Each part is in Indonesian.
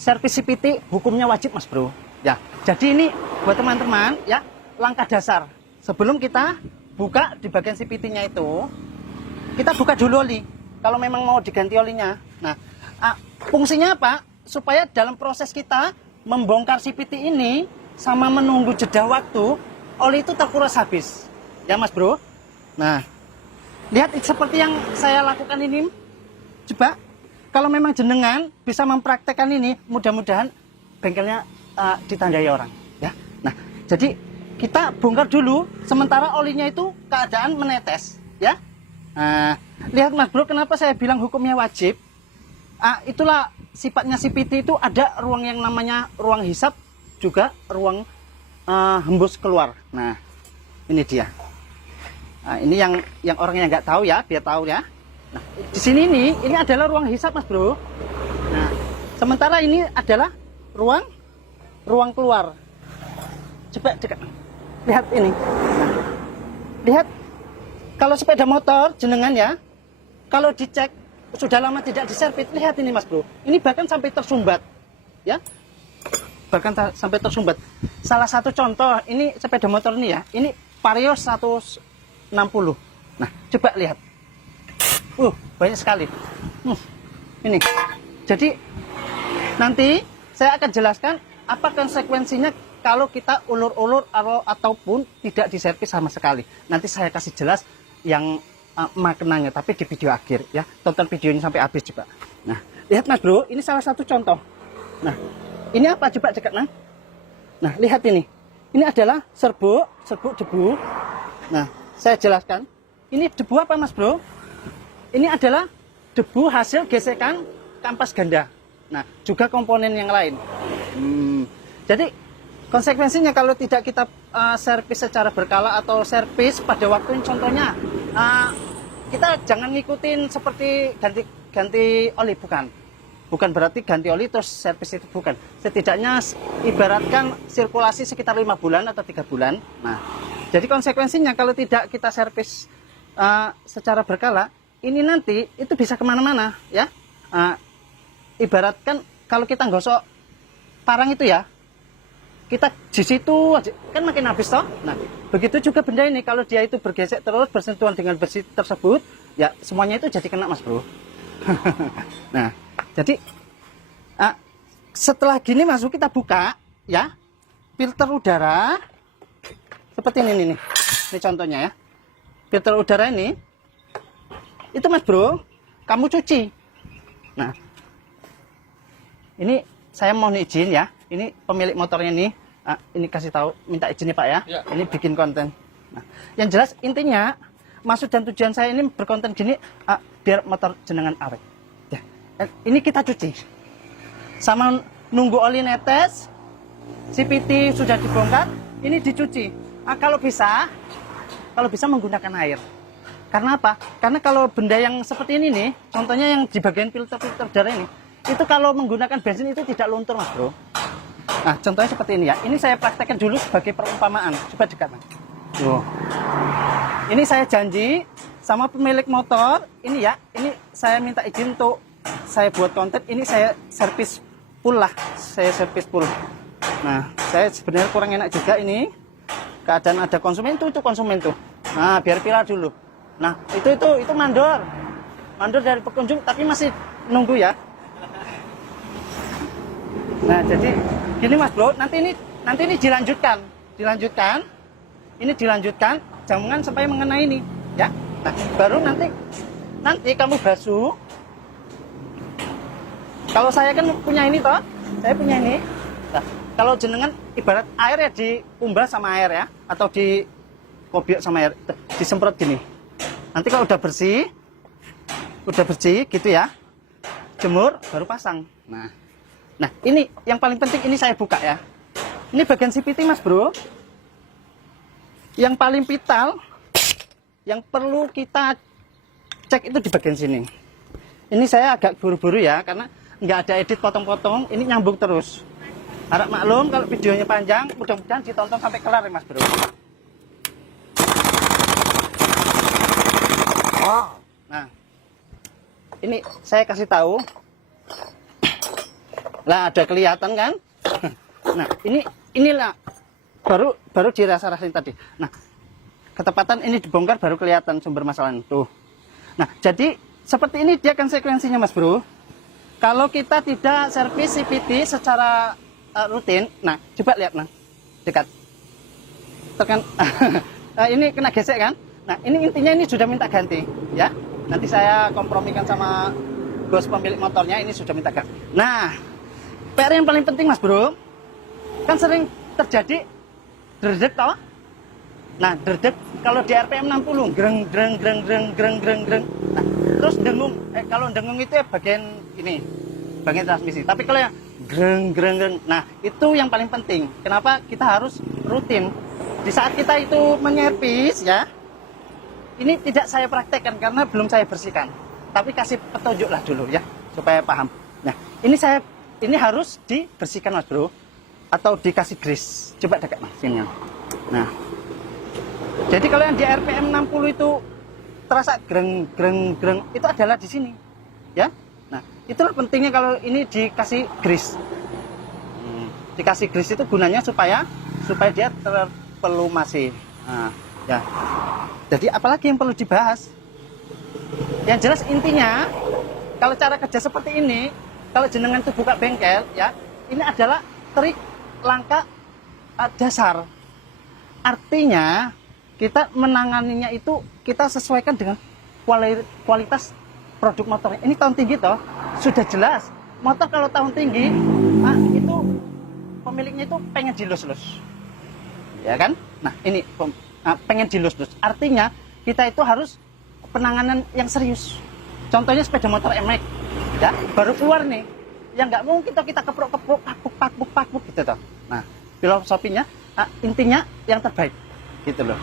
servis CVT hukumnya wajib Mas Bro. Ya, jadi ini buat teman-teman ya, langkah dasar. Sebelum kita buka di bagian CVT-nya itu, kita buka dulu oli. Kalau memang mau diganti olinya. Nah, fungsinya apa? Supaya dalam proses kita membongkar CVT ini sama menunggu jeda waktu, oli itu terkuras habis. Ya Mas Bro. Nah, lihat seperti yang saya lakukan ini. Coba kalau memang jenengan bisa mempraktekkan ini, mudah-mudahan bengkelnya ditandai orang ya. Nah, jadi kita bongkar dulu sementara olinya itu keadaan menetes ya. Nah, lihat Mas Bro, kenapa saya bilang hukumnya wajib? Itulah sifatnya CVT itu, ada ruang yang namanya ruang hisap, juga ruang hembus keluar. Nah, ini dia. Nah, ini yang orang yang nggak tahu ya, biar tahu ya. Nah, di sini ini adalah ruang hisap Mas Bro. Nah, sementara ini adalah ruang keluar. Coba dekat. Lihat ini. Nah, lihat kalau sepeda motor jenengan ya, kalau dicek sudah lama tidak diservis, lihat ini Mas Bro. Ini bahkan sampai tersumbat. Ya. Bahkan sampai tersumbat. Salah satu contoh ini sepeda motor ini ya. Ini Vario 160. Nah, coba lihat. Banyak sekali. Ini. Jadi nanti saya akan jelaskan apa konsekuensinya kalau kita ulur-ulur ataupun tidak diservis sama sekali. Nanti saya kasih jelas yang maknanya, tapi di video akhir ya. Tonton videonya sampai habis coba. Nah, lihat Mas Bro, ini salah satu contoh. Nah, ini apa coba dekat Nah, lihat ini. Ini adalah serbuk debu. Nah, saya jelaskan. Ini debu apa Mas Bro? Ini adalah debu hasil gesekan kampas ganda. Nah, juga komponen yang lain. Jadi konsekuensinya kalau tidak kita servis secara berkala atau servis pada waktu, contohnya kita jangan ngikutin seperti ganti oli, bukan berarti ganti oli terus servis, itu bukan. Setidaknya ibaratkan sirkulasi sekitar 5 bulan atau 3 bulan. Nah, jadi konsekuensinya kalau tidak kita servis secara berkala, ini nanti itu bisa kemana-mana ya. Ibaratkan kalau kita gosok parang itu ya, kita di situ aja kan makin habis toh. Nah, begitu juga benda ini, kalau dia itu bergesek terus bersentuhan dengan besi tersebut, ya semuanya itu jadi kena Mas Bro. Nah, jadi setelah gini masuk, kita buka ya filter udara seperti ini nih. Ini contohnya ya. Filter udara ini itu Mas Bro, kamu cuci. Nah, ini saya mohon izin ya. Ini pemilik motornya nih. Ini kasih tahu, minta izin nih Pak ya. Ini bikin konten. Nah, yang jelas intinya maksud dan tujuan saya ini berkonten gini biar motor jenengan awet. Ya. Ini kita cuci. Sama nunggu oli netes, CVT sudah dibongkar, ini dicuci. Kalau bisa menggunakan air. Karena apa? Karena kalau benda yang seperti ini nih, contohnya yang di bagian filter udara ini, itu kalau menggunakan bensin itu tidak luntur Mas Bro. Nah, contohnya seperti ini ya. Ini saya praktekkan dulu sebagai perumpamaan. Coba dekat Mas. Ini saya janji sama pemilik motor, ini ya, ini saya minta izin untuk saya buat konten, ini saya servis full lah. Saya servis full. Nah, saya sebenarnya kurang enak juga ini. Keadaan ada konsumen itu konsumen tuh. Nah, biar viral dulu. Nah, itu mandor. Mandor dari pengunjung tapi masih nunggu ya. Nah, jadi gini Mas Bro, nanti ini dilanjutkan. Ini dilanjutkan jamungan sampai mengenai ini, ya. Nah, baru nanti kamu basuh. Kalau saya kan punya ini toh, saya punya ini. Nah, kalau jenengan ibarat air ya diumbah sama air ya, atau di kopiok sama air, disemprot gini. Nanti kalau udah bersih gitu ya, jemur baru pasang. Nah, ini yang paling penting, ini saya buka ya. Ini bagian CVT Mas Bro. Yang paling vital, yang perlu kita cek itu di bagian sini. Ini saya agak buru-buru ya, karena nggak ada edit potong-potong, ini nyambung terus. Harap maklum kalau videonya panjang, mudah-mudahan ditonton sampai kelar ya Mas Bro. Nah, ini saya kasih tahu. Lah ada kelihatan kan? Nah, inilah baru dirasa-rasain tadi. Nah, ketepatan ini dibongkar baru kelihatan sumber masalahnya tuh. Nah, jadi seperti ini dia konsekuensinya Mas Bro. Kalau kita tidak servis CVT secara rutin, nah coba lihat nah, dekat. Tekan. Ini kena gesek kan? Nah, ini intinya ini sudah minta ganti, ya. Nanti saya kompromikan sama bos pemilik motornya, ini sudah minta ganti. Nah, PR yang paling penting Mas Bro, kan sering terjadi derdek toh? Nah, derdek kalau di RPM 60 greng greng greng greng greng greng greng. Nah, terus dengung. Kalau dengung itu ya bagian ini, bagian transmisi. Tapi kalau yang greng greng greng, nah itu yang paling penting. Kenapa kita harus rutin? Di saat kita itu menyervis ya, ini tidak saya praktekkan karena belum saya bersihkan. Tapi kasih petunjuk lah dulu ya, supaya paham. Nah, ini harus dibersihkan Mas Bro, atau dikasih grease. Coba dekat Mas sini. Nah, jadi kalau yang di RPM 60 itu terasa greng greng greng, itu adalah di sini, ya. Nah, itulah pentingnya kalau ini dikasih grease. Dikasih grease itu gunanya supaya dia terpelumasi. Nah, ya. Jadi apalagi yang perlu dibahas? Yang jelas intinya, kalau cara kerja seperti ini, kalau jenengan itu buka bengkel, ya, ini adalah trik langkah dasar. Artinya kita menanganinya itu kita sesuaikan dengan kualitas produk motornya. Ini tahun tinggi toh, sudah jelas. Motor kalau tahun tinggi, nah, itu pemiliknya itu pengen dilus-lus, ya kan? Nah ini pengen dilus-lus. Artinya kita itu harus penanganan yang serius. Contohnya sepeda motor MX, ya, baru keluar nih, yang nggak mungkin toh kita keprok-keprok, pakbuk gitu toh. Nah, filosofinya, intinya yang terbaik, gitu loh.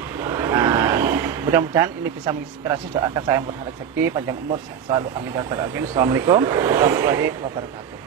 Nah, mudah-mudahan ini bisa menginspirasi. Doakan saya berharap rezeki, panjang umur, sehat selalu, amin ya rabbal alamin. Assalamualaikum warahmatullahi wabarakatuh.